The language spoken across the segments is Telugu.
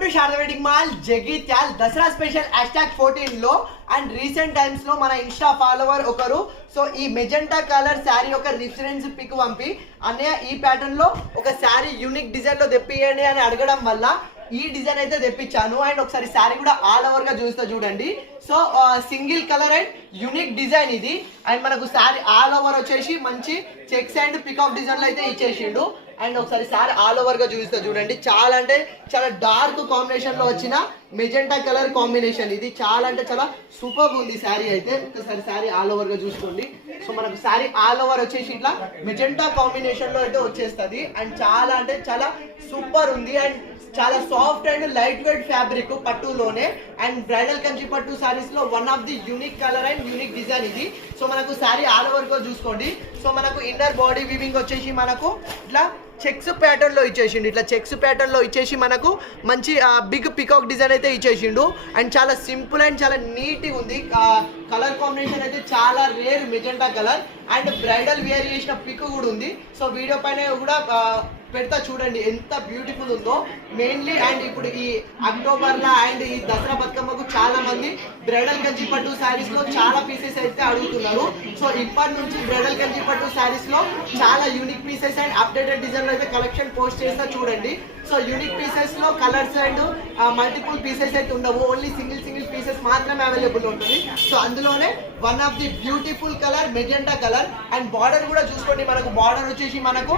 Welcome to Sharada wedding mall Jagtial Dasara special #14 లో అండ్ రీసెంట్ టైమ్స్ లో మన ఇన్స్టా ఫాలోవర్ ఒకరు సో ఈ మెజెంటా కలర్ శారీ ఒక రిఫరెన్స్ పిక్ పంపి అన్నయ్య ఈ ప్యాటర్న్ లో ఒక శారీ యూనిక్ డిజైన్ లో తెప్పియండి అని అడగడం వల్ల ఈ డిజైన్ అయితే తెప్పించాను. అండ్ ఒకసారి శారీ కూడా ఆల్ ఓవర్ గా చూస్తా చూడండి. So single colour and unique design ఇది. అండ్ మనకు శారీ ఆల్ ఓవర్ వచ్చేసి మంచి చెక్స్ అండ్ పికాక్ డిజైన్ లో అయితే ఇచ్చేసిండు. అండ్ ఒకసారి శారీ ఆల్ ఓవర్ గా చూపిస్తా చూడండి. చాలా అంటే చాలా డార్క్ కాంబినేషన్ లో వచ్చిన మెజెంటా కలర్ కాంబినేషన్ ఇది. చాలా అంటే చాలా సూపర్ ఉంది శారీ అయితే. ఒకసారి శారీ ఆల్ ఓవర్ గా చూసుకోండి. సో మనకు శారీ ఆల్ ఓవర్ వచ్చేసి ఇట్లా మెజెంటా కాంబినేషన్ లో అయితే వచ్చేస్తుంది. అండ్ చాలా అంటే చాలా సూపర్ ఉంది. అండ్ చాలా soft and light weight fabric పట్టులోనే. అండ్ బ్రైడల్ కంచి పట్టు సారీస్ లో one of the unique colour and unique design ఇది. సో మనకు శారీ ఆల్ ఓవర్ గా చూసుకోండి. సో మనకు ఇన్నర్ బాడీ వీవింగ్ వచ్చేసి మనకు ఇట్లా చెక్స్ ప్యాటర్న్ లో ఇచ్చేసిండు. ఇట్లా చెక్స్ ప్యాటర్న్ లో ఇచ్చేసి మనకు మంచి బిగ్ పికాక్ డిజైన్ అయితే ఇచ్చేసిండు. అండ్ చాలా సింపుల్ అండ్ చాలా నీట్ ఉంది. కలర్ కాంబినేషన్ అయితే చాలా rare magenta colour. And bridal wear చేసిన పిక్ కూడా ఉంది. సో వీడియో పైన కూడా పెడతా చూడండి ఎంత బ్యూటిఫుల్ ఉందో మెయిన్లీ. అండ్ ఇప్పుడు ఈ అక్టోబర్ లో అండ్ ఈ దసరా బతుకమ్మకు చాలా మంది బ్రైడల్ కంచి పట్టు శారీస్ లో చాలా పీసెస్ అయితే అడుగుతున్నారు. సో ఇప్పటి నుంచి బ్రైడల్ కంచి పట్టు శారీస్ లో చాలా unique pieces and updated design లో అయితే కలెక్షన్ పోస్ట్ చేస్తా చూడండి. సో యూనిక్ పీసెస్ లో కలర్స్ అండ్ మల్టిపుల్ పీసెస్ అయితే ఉండవు. ఓన్లీ సింగిల్ పీసెస్ మాత్రమే అవైలబుల్ ఉంటుంది. సో అందులోనే one of the beautiful colour magenta colour. And border కూడా చూసుకోండి. మనకు బార్డర్ వచ్చేసి మనకు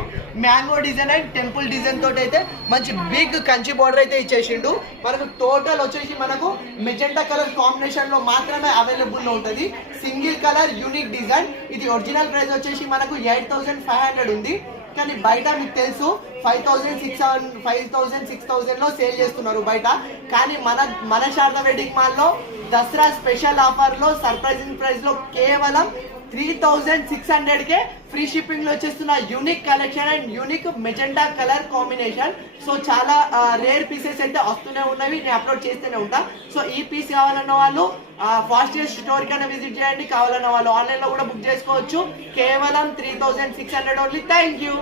mango design and temple design తోటి అయితే మంచి బిగ్ కంచి బార్డర్ అయితే ఇచ్చేసిండు. మనకు టోటల్ వచ్చేసి మనకు మెజెంటా కలర్ కాంబినేషన్ లో మాత్రమే అవైలబుల్ లో ఉంటుంది. Single colour unique design. ఇది ఒరిజినల్ ప్రైస్ వచ్చేసి మనకు 8500 ఉంది. కానీ బయట మీకు తెలుసు 5000-6000 లో సేల్ చేస్తున్నారు బయట. కానీ మన శారదా వెడ్డింగ్ మాల్ లో దసరా స్పెషల్ ఆఫర్ లో సర్ప్రైజింగ్ ప్రైస్ లో కేవలం 3600కే ఫ్రీ షిప్పింగ్ లో వచ్చేస్తున్న unique collection and unique magenta colour combination. So చాలా రేర్ పీసెస్ అయితే వస్తూనే ఉన్నవి, నేను అప్లోడ్ చేస్తూనే ఉంటా. సో ఈ పీస్ కావాలన్న వాళ్ళు ఫాస్టెస్ట్ స్టోర్ కన్నా విజిట్ చేయండి. కావాలన్న వాళ్ళు ఆన్లైన్ లో కూడా బుక్ చేసుకోవచ్చు. కేవలం 3600 ఓన్లీ. Thank you.